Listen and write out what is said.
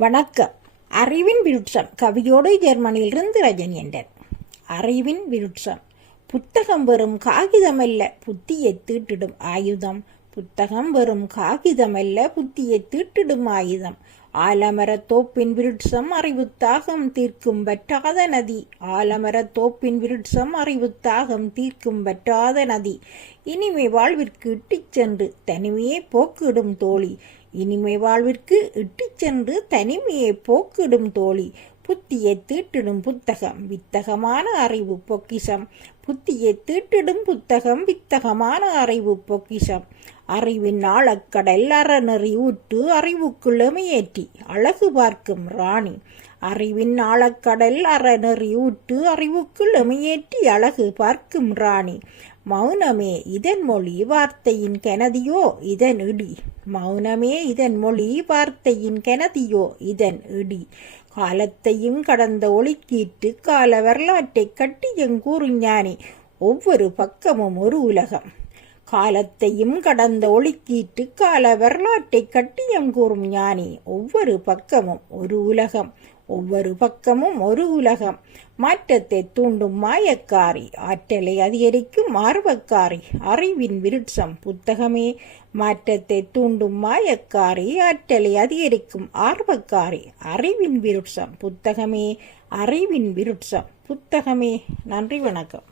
வணக்கம். அறிவின் விருட்சம். கவியோடு ஜெர்மனியிலிருந்து ரஜனியண்டர் அறிவின் விருட்சம். புத்தகம் வெறும் காகிதமல்ல புத்தியை தீட்டிடும் ஆயுதம். புத்தகம் வெறும் காகிதமல்ல புத்தியை தீட்டிடும் ஆயுதம். ஆலமரத் தோப்பின் விருட்சம் அறிவுத்தாகம் தீர்க்கும் வற்றாத நதி. ஆலமரத் தோப்பின் விருட்சம் அறிவுத்தாகம் தீர்க்கும் வற்றாத நதி. இனிமை வாழ்விற்கு இட்டுச் சென்று தனிமையே போக்கிடும் தோழி. இனிமை வாழ்விற்கு இட்டுச் சென்று தனிமையை போக்கிடும் தோழி. புத்தியை தீட்டிடும் புத்தகம் வித்தகமான அறிவு பொக்கிஷம். புத்தியை தீட்டிடும் புத்தகம் வித்தகமான அறிவு பொக்கிஷம். அறிவின் ஆழக்கடல் அறநெறி ஊற்று அறிவுக்குள்ளமையேற்றி எமையேற்றி அழகு பார்க்கும் ராணி. அறிவின் ஆழக்கடல் அறநெறி ஊற்று அறிவுக்குள் எமையேற்றி அழகு பார்க்கும் ராணி. மௌனமே இதன் மொழி வார்த்தையின் கெனதியோ இதன் இடி. மௌனமே இதன் மொழி வார்த்தையின் கெனதியோ இதன் இடி. காலத்தையும் கடந்த ஒளிக்கீட்டு கால வரலாற்றை கட்டியங் கூறுஞானி ஒவ்வொரு பக்கமும் ஒரு உலகம். காலத்தையும் கடந்த ஒளிக்கீட்டு கால வரலாற்றை கட்டியம் கூறும் ஞானி. ஒவ்வொரு பக்கமும் ஒரு உலகம். ஒவ்வொரு பக்கமும் ஒரு உலகம். மாற்றத்தை தூண்டும் மாயக்காரி. ஆற்றலை அதிகரிக்கும் ஆர்வக்காரி. அறிவின் விருட்சம் புத்தகமே. மாற்றத்தை தூண்டும் மாயக்காரி. ஆற்றலை அதிகரிக்கும் ஆர்வக்காரி. அறிவின் விருட்சம் புத்தகமே. அறிவின் விருட்சம் புத்தகமே. நன்றி வணக்கம்.